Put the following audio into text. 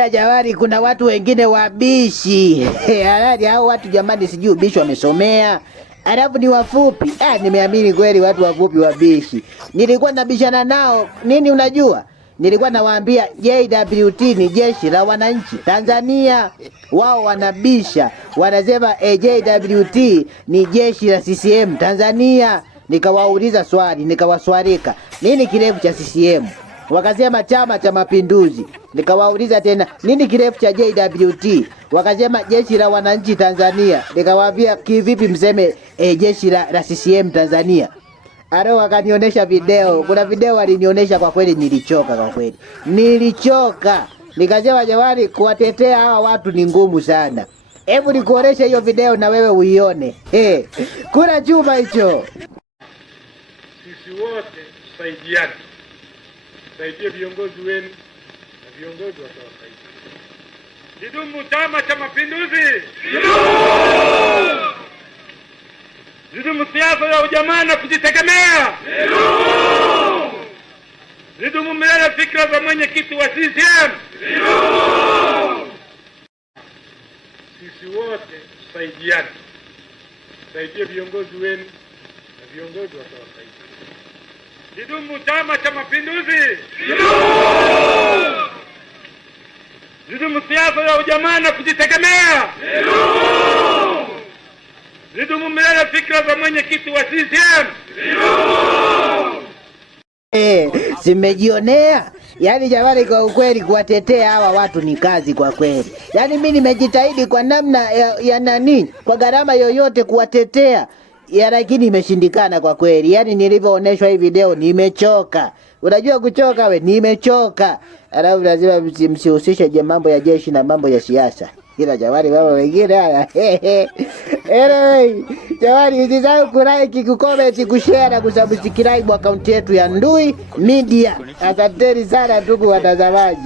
Jamani, kuna watu wengine wabishi. Halali hao watu jamani, sijui ubishi wamesomea. Alafu ni wafupi. Nimeamini kweli watu wafupi wabishi. Nilikuwa nabishana nao. Nini unajua? Nilikuwa nawaambia JWT ni jeshi la wananchi Tanzania. Wao wanabisha. Wanasema JWT ni jeshi la CCM Tanzania. Nikawauliza swali, nikawaswalika. Nini kirefu cha CCM? Wakasema Chama cha Mapinduzi. Nikawauliza tena, nini kirefu cha JWT? Wakasema jeshi la wananchi Tanzania. Nikawaambia kivipi mseme jeshi la CCM Tanzania? Aro wakanionyesha video. Kuna video walinionyesha, kwa kweli nilichoka kwa kweli. Nilichoka. Nikasema jamani, kuwatetea hawa watu ni ngumu sana. Hebu nikuoneshe hiyo video na wewe uione. Kuna chuma hicho. Sisi wote tusaidiane. Saidie viongozi wenu na viongozi watawasaidia. Zidumu Chama cha Mapinduzi! Zidumu! Zidumu siasa ya ujamaa na kujitegemea! Zidumu! Zidumu milele fikra za mwenyekiti wa CCM! Zidumu! Sisi wote tusaidiane. Saidie viongozi wenu na viongozi watawasaidia. Zidumu Chama cha Mapinduzi! Zidumu! Zidumu siasa ya ujamaa na kujitegemea! Zidumu! Zidumu milele fikra za mwenyekiti wa CCM! Zidumu! Simejionea. Yaani jamani, kwa ukweli kuwatetea hawa watu ni kazi kwa kweli. Yaani mimi nimejitahidi kwa namna ya nani, kwa gharama yoyote kuwatetea. Lakini imeshindikana kwa kweli. Yaani nilivyooneshwa hii video nimechoka. Unajua kuchoka we? Nimechoka. Alafu lazima msihusishe mambo ya jeshi na mambo ya siasa. Ila jamani, mambo mengine haya. Anyway, jamani, usisahau kulike, kucomment, kushare na kusubscribe account yetu ya Ndui Media. Asanteni sana ndugu watazamaji.